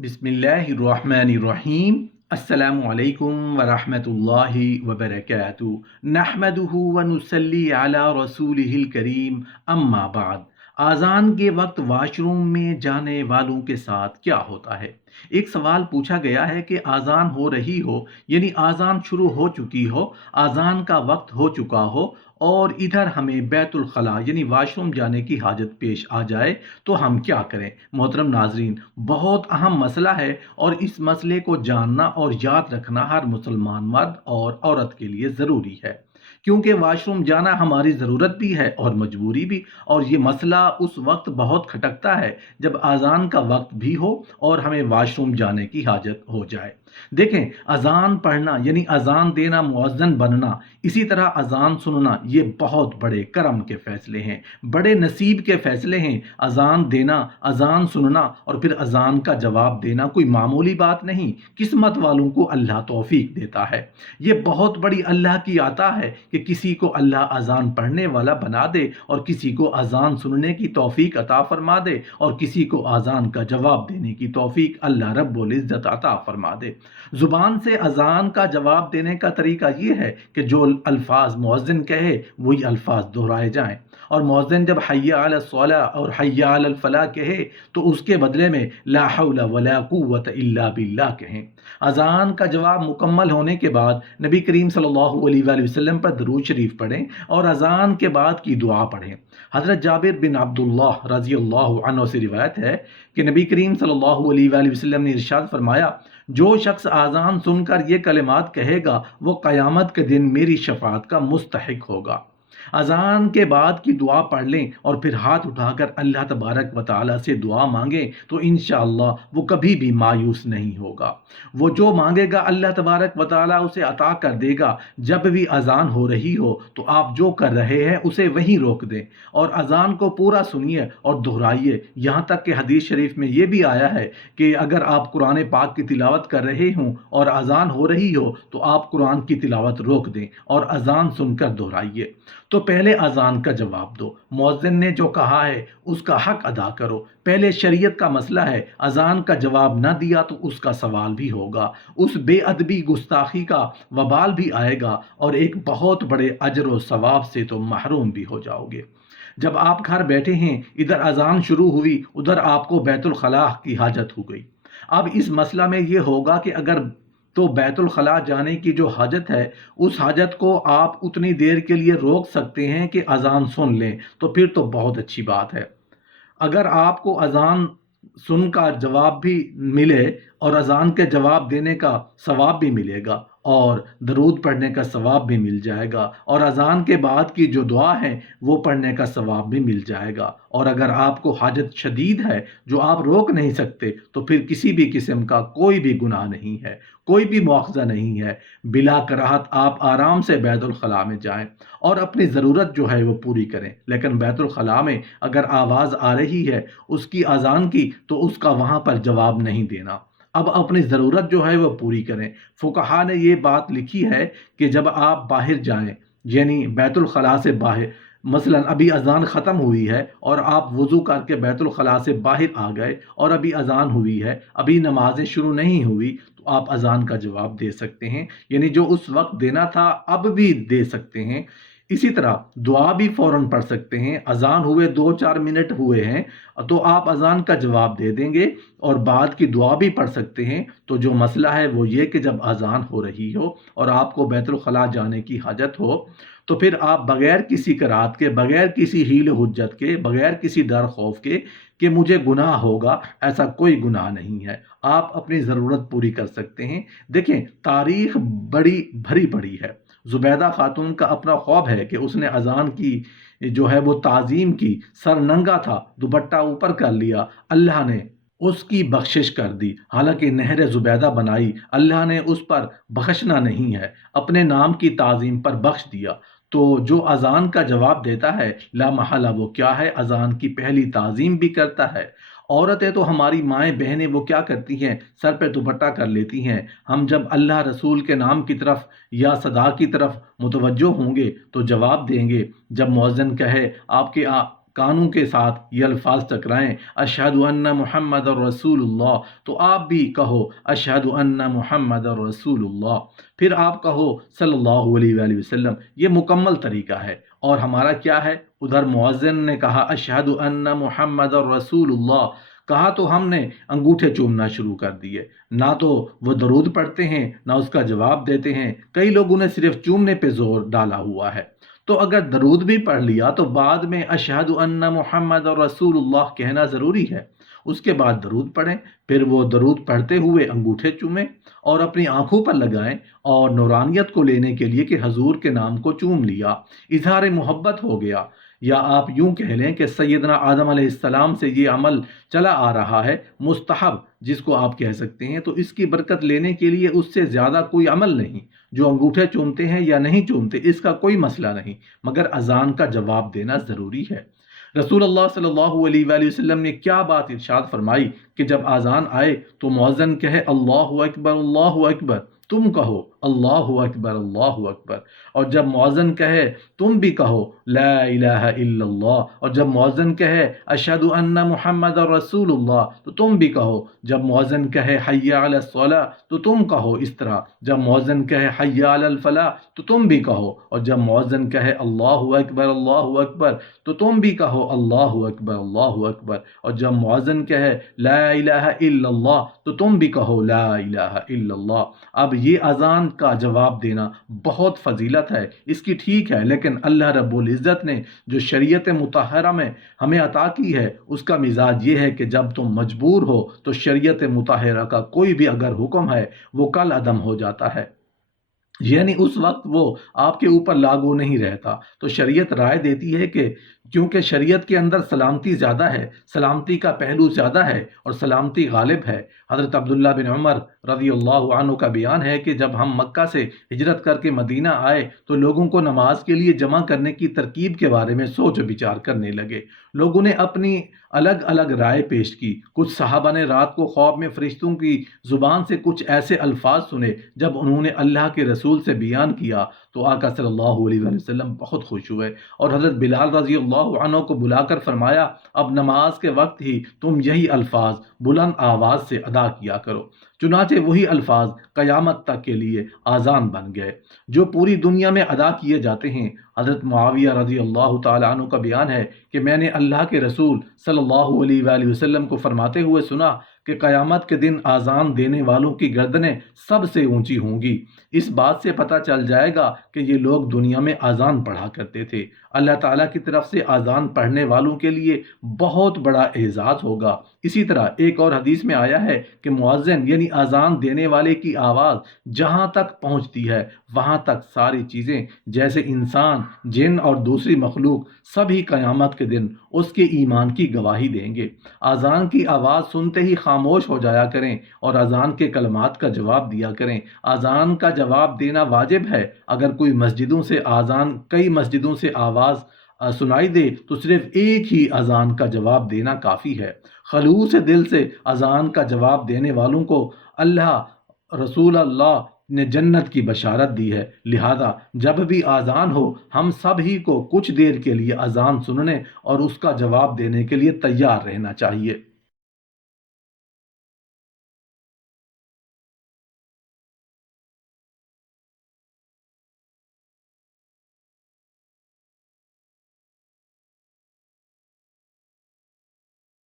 बिस्मिल्लाहिर्रहमानिर्रहीम। अस्सलामु अलैकुम वरहमतुल्लाहि वबरकातुहू। नहमदुहु व नुसल्ली अला रसूलिहिल करीम, अम्मा बाद। आज़ान के वक्त वॉशरूम में जाने वालों के साथ क्या होता है? एक सवाल पूछा गया है कि आज़ान हो रही हो, यानी आज़ान शुरू हो चुकी हो, आज़ान का वक्त हो चुका हो और इधर हमें बैतुल खला यानी वॉशरूम जाने की हाजत पेश आ जाए तो हम क्या करें? मोहतरम नाजरीन, बहुत अहम मसला है और इस मसले को जानना और याद रखना हर मुसलमान मर्द और औरत के लिए ज़रूरी है, क्योंकि वॉशरूम जाना हमारी ज़रूरत भी है और मजबूरी भी। और ये मसला उस वक्त बहुत खटकता है जब अजान का वक्त भी हो और हमें वॉशरूम जाने की हाजत हो जाए। देखें, अजान पढ़ना यानी अजान देना, मुअज्जिन बनना, इसी तरह अजान सुनना, ये बहुत बड़े करम के फैसले हैं, बड़े नसीब के फैसले हैं। अजान देना, अजान सुनना और फिर अजान का जवाब देना कोई मामूली बात नहीं। किस्मत वालों को अल्लाह तौफीक देता है। ये बहुत बड़ी अल्लाह की आता है कि किसी को अल्लाह अजान पढ़ने वाला बना दे और किसी को अजान सुनने की तौफीक अता फरमा दे और किसी को अजान का जवाब देने की तौफीक अल्लाह रब्बुल इज़्ज़त अता फरमा दे। ज़ुबान से अजान का जवाब देने का तरीका ये है कि जो अल्फाज मुअज्जिन कहे वही अल्फाज दोहराए जाएं, और मुअज्जिन जब हय्या अला सलाह और हय्या अलल फलाह कहे तो उसके बदले में ला हौला वला कुव्वत इल्ला बिल्लाह कहें। अजान का जवाब मुकम्मल होने के बाद नबी करीम सल्लल्लाहु अलैहि वसल्लम पर दरूद शरीफ पढ़ें और अजान के बाद की दुआ पढ़ें। हज़रत जाबिर बिन अब्दुल्लाह रज़ी अल्लाहु अन्हु से रिवायत है कि नबी करीम सल्लल्लाहु अलैहि वसल्लम ने इरशाद फरमाया, जो शख्स आज़ान सुनकर ये कलिमात कहेगा वो क़यामत के दिन मेरी शफाअत का मुस्तहिक होगा। अजान के बाद की दुआ पढ़ लें और फिर हाथ उठाकर अल्लाह तबारक व तआला से दुआ मांगें तो इंशाअल्लाह वो कभी भी मायूस नहीं होगा। वो जो मांगेगा अल्लाह तबारक व तआला उसे अता कर देगा। जब भी अजान हो रही हो तो आप जो कर रहे हैं उसे वहीं रोक दें और अजान को पूरा सुनिए और दोहराइए। यहाँ तक कि हदीस शरीफ में ये भी आया है कि अगर आप कुरान पाक की तिलावत कर रहे हों और अजान हो रही हो तो आप कुरान की तिलावत रोक दें और अजान सुनकर दोहराइए। तो पहले अजान का जवाब दो, मुअज्जिन ने जो कहा है उसका हक अदा करो। पहले शरीयत का मसला है, अजान का जवाब न दिया तो उसका सवाल भी होगा, उस बेअदबी गुस्ताखी का वबाल भी आएगा और एक बहुत बड़े अजर व सवाब से तो महरूम भी हो जाओगे। जब आप घर बैठे हैं, इधर अजान शुरू हुई, उधर आपको बैतुल खलाह की हाजत हो गई। अब इस मसला में ये होगा कि अगर तो बैतुल खला जाने की जो हाजत है उस हाजत को आप उतनी देर के लिए रोक सकते हैं कि अजान सुन लें, तो फिर तो बहुत अच्छी बात है। अगर आपको अजान सुन का जवाब भी मिले और अजान के जवाब देने का सवाब भी मिलेगा और दरूद पढ़ने का सवाब भी मिल जाएगा और अजान के बाद की जो दुआ है वो पढ़ने का सवाब भी मिल जाएगा। और अगर आपको हाजत शदीद है जो आप रोक नहीं सकते तो फिर किसी भी किस्म का कोई भी गुनाह नहीं है, कोई भी मुआखज़ा नहीं है। बिला कराहत आप आराम से बैतुल खला में जाएं और अपनी ज़रूरत जो है वो पूरी करें। लेकिन बैतुल खला में अगर आवाज़ आ रही है उसकी अजान की तो उसका वहाँ पर जवाब नहीं देना। अब अपनी ज़रूरत जो है वो पूरी करें। फुक़हा ने ये बात लिखी है कि जब आप बाहर जाएं यानी बैतुल खला से बाहर, मसलन अभी अजान ख़त्म हुई है और आप वज़ू करके बैतुल खला से बाहर आ गए और अभी अजान हुई है, अभी नमाज़ें शुरू नहीं हुई, तो आप अजान का जवाब दे सकते हैं, यानी जो उस वक्त देना था अब भी दे सकते हैं। इसी तरह दुआ भी फ़ौरन पढ़ सकते हैं। अजान हुए 2-4 मिनट हुए हैं तो आप अजान का जवाब दे देंगे और बाद की दुआ भी पढ़ सकते हैं। तो जो मसला है वो ये कि जब अजान हो रही हो और आपको बैतुल खला जाने की हाजत हो तो फिर आप बगैर किसी करात के, बगैर किसी हील हुज्जत के, बगैर किसी डर खौफ के कि मुझे गुनाह होगा, ऐसा कोई गुनाह नहीं है। आप अपनी ज़रूरत पूरी कर सकते हैं। देखें, तारीख बड़ी भरी पड़ी है। ज़ुबैदा खातून का अपना ख्वाब है कि उसने अजान की जो है वो ताज़ीम की, सर नंगा था, दुपट्टा ऊपर कर लिया, अल्लाह ने उसकी बख्शिश कर दी। हालांकि नहर ज़ुबैदा बनाई, अल्लाह ने उस पर बख्शना नहीं है, अपने नाम की ताज़ीम पर बख्श दिया। तो जो अजान का जवाब देता है ला महला वो क्या है, अजान की पहली ताज़ीम भी करता है। औरतें तो हमारी माएँ बहनें वो क्या करती हैं, सर पे दुपट्टा कर लेती हैं। हम जब अल्लाह रसूल के नाम की तरफ या सदा की तरफ मुतवज्जो होंगे तो जवाब देंगे। जब मुअज्जिन कहे आपके کانوں کے ساتھ یہ الفاظ ٹکرائیں اشہد ان محمد رسول اللہ، تو آپ بھی کہو اشہد ان محمد رسول اللہ، پھر آپ کہو صلی اللہ علیہ وآلہ وسلم۔ یہ مکمل طریقہ ہے۔ اور ہمارا کیا ہے؟ ادھر مؤذن نے کہا اشہد ان محمد رسول اللہ، کہا تو ہم نے انگوٹھے چومنا شروع کر دیے، نہ تو وہ درود پڑھتے ہیں نہ اس کا جواب دیتے ہیں، کئی لوگوں نے صرف چومنے پہ زور ڈالا ہوا ہے۔ تو اگر درود بھی پڑھ لیا تو بعد میں اشہد ان محمد رسول اللہ کہنا ضروری ہے، اس کے بعد درود پڑھیں، پھر وہ درود پڑھتے ہوئے انگوٹھے چومیں اور اپنی آنکھوں پر لگائیں، اور نورانیت کو لینے کے لیے کہ حضور کے نام کو چوم لیا، اظہار محبت ہو گیا۔ یا آپ یوں کہہ لیں کہ سیدنا آدم علیہ السلام سے یہ عمل چلا آ رہا ہے، مستحب جس کو آپ کہہ سکتے ہیں، تو اس کی برکت لینے کے لیے اس سے زیادہ کوئی عمل نہیں۔ جو انگوٹھے چومتے ہیں یا نہیں چومتے اس کا کوئی مسئلہ نہیں، مگر اذان کا جواب دینا ضروری ہے۔ رسول اللہ صلی اللہ علیہ وآلہ وسلم نے کیا بات ارشاد فرمائی کہ جب اذان آئے تو مؤذن کہے اللہ اکبر اللہ اکبر، تم کہو اللہ اکبر اللہ اکبر، اور جب مؤذن کہے تم بھی کہو لا الہ الا اللہ، اور جب مؤذن کہے اشہد ان محمد رسول اللہ تو تم بھی کہو، جب مؤذن کہے حی علی الصلاۃ تو تم کہو اس طرح، جب مؤذن کہے حی علی الفلاح تو تم بھی کہو، اور جب مؤذن کہے اللہ اکبر تو تم بھی کہو اللہ اکبر، اور جب مؤذن کہے لا الہ الا اللہ تو تم بھی کہو لا الہ الا اللہ۔ اب یہ اذان کا جواب دینا بہت فضیلت ہے، اس کی ٹھیک ہے، لیکن اللہ رب العزت نے جو شریعت مطہرہ میں ہمیں عطا کی ہے اس کا مزاج یہ ہے کہ جب تم مجبور ہو تو شریعت مطہرہ کا کوئی بھی اگر حکم ہے وہ کل عدم ہو جاتا ہے، یعنی اس وقت وہ آپ کے اوپر لاگو نہیں رہتا۔ تو شریعت رائے دیتی ہے کہ کیونکہ شریعت کے اندر سلامتی زیادہ ہے، سلامتی کا پہلو زیادہ ہے اور سلامتی غالب ہے۔ حضرت عبداللہ بن عمر رضی اللہ عنہ کا بیان ہے کہ جب ہم مکہ سے ہجرت کر کے مدینہ آئے تو لوگوں کو نماز کے لیے جمع کرنے کی ترکیب کے بارے میں سوچ و بچار کرنے لگے۔ لوگوں نے اپنی الگ الگ رائے پیش کی۔ کچھ صحابہ نے رات کو خواب میں فرشتوں کی زبان سے کچھ ایسے الفاظ سنے، جب انہوں نے اللہ کے رسول سے بیان کیا تو آقا صلی اللہ علیہ وآلہ وسلم بہت خوش ہوئے اور حضرت بلال رضی اللہ عنہ کو بلا کر فرمایا اب نماز کے وقت ہی تم یہی الفاظ بلند آواز سے ادا کیا کرو۔ چنانچہ وہی الفاظ قیامت تک کے لیے آذان بن گئے جو پوری دنیا میں ادا کیے جاتے ہیں۔ حضرت معاویہ رضی اللہ تعالیٰ عنہ کا بیان ہے کہ میں نے اللہ کے رسول صلی اللہ علیہ وآلہ وسلم کو فرماتے ہوئے سنا کہ قیامت کے دن آذان دینے والوں کی گردنیں سب سے اونچی ہوں گی۔ اس بات سے پتہ چل جائے گا کہ یہ لوگ دنیا میں آذان پڑھا کرتے تھے۔ اللہ تعالیٰ کی طرف سے آذان پڑھنے والوں کے لیے بہت بڑا اعزاز ہوگا۔ اسی طرح ایک اور حدیث میں آیا ہے کہ مؤذن یعنی آذان دینے والے کی آواز جہاں تک پہنچتی ہے وہاں تک ساری چیزیں جیسے انسان، جن اور دوسری مخلوق سبھی قیامت کے دن اس کے ایمان کی گواہی دیں گے۔ آذان کی آواز سنتے ہی خاموش ہو جایا کریں اور اذان کے کلمات کا جواب دیا کریں۔ اذان کا جواب دینا واجب ہے۔ اگر کوئی مسجدوں سے اذان کئی مسجدوں سے آواز سنائی دے تو صرف ایک ہی اذان کا جواب دینا کافی ہے۔ خلوص دل سے اذان کا جواب دینے والوں کو اللہ رسول اللہ نے جنت کی بشارت دی ہے، لہذا جب بھی اذان ہو ہم سب ہی کو کچھ دیر کے لیے اذان سننے اور اس کا جواب دینے کے لیے تیار رہنا چاہیے۔